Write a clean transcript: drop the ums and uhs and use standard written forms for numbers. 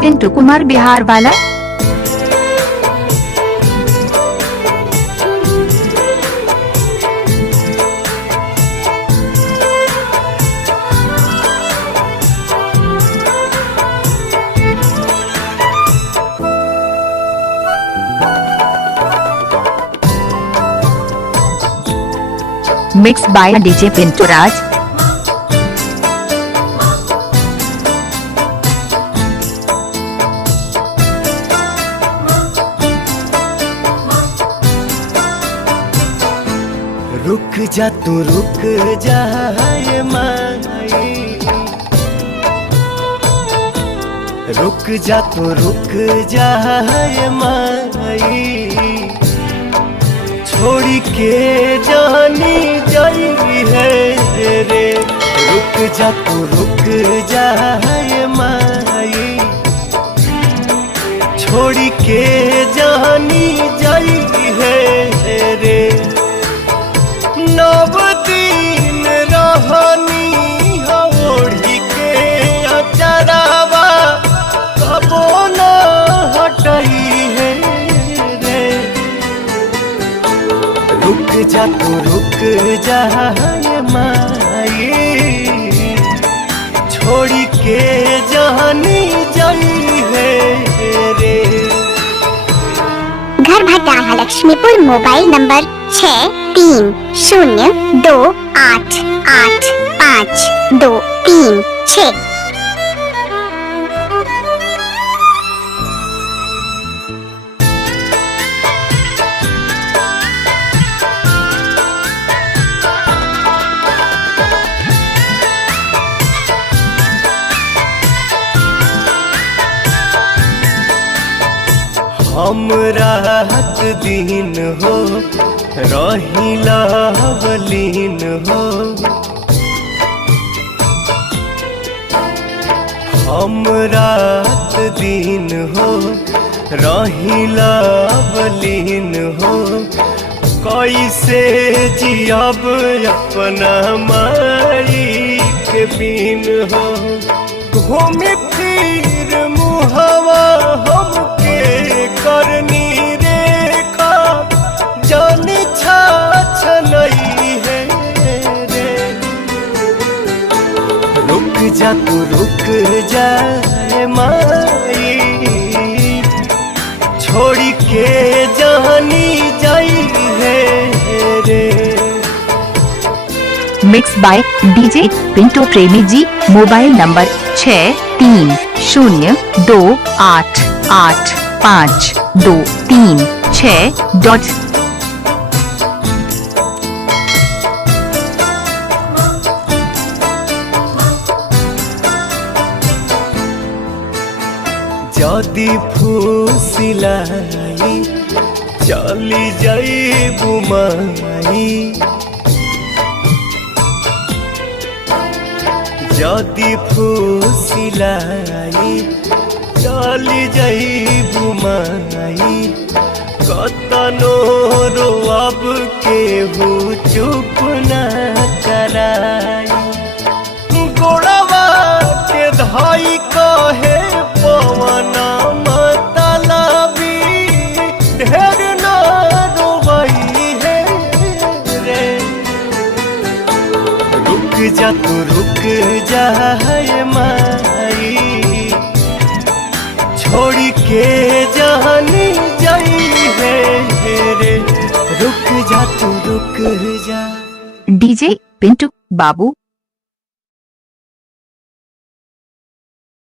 पिंटू कुमार बिहार वाला। Mix by DJ Pintu राज। रुक जा तू रुक जा ये माई, रुक जा तू रुक जा ये माई, छोड़ी के जानी जाई है रे। रुक जा तू रुक जा ये माई, छोड़ी के जानी जाई है रे। नव दिन रहनी ओढ़ी के अचरावा, कबो न हटई है रे। रुक जा तू रुक जा ये माई, छोड़ी के जानी जाई है रे। घर भट्टाहा लक्ष्मीपुर, मोबाइल नंबर 6302885236। हम रात दिन हो रहिला बलीन हो, हम रात दिन हो रहिला बलीन हो। कैसे जियब अपना माई के बिन हो, घूम फिर मुहवा हमके करनी रेखा, जानी छाछ नहीं है रे। रुक जा तू रुक जा ये माई, छोड़ी के जानी जाई है रे। मिक्स बाय डीजे पिंटू प्रेमी जी, मोबाइल नंबर 6302885236। जदि फूसिलाई चली जाई बुमाई, जदि फूसिलाई चली जाई बुमाई, कतनो रोअब केहू चुप न कराई। गोड़वा के धाई कहे पवन मतलबी, ढेर न रोवई है रे। रुक जा तू रुक जा ये माई, छोड़ी के जानी जाई है रे। रुक जा तू रुक जा। डीजे पिंटू बाबू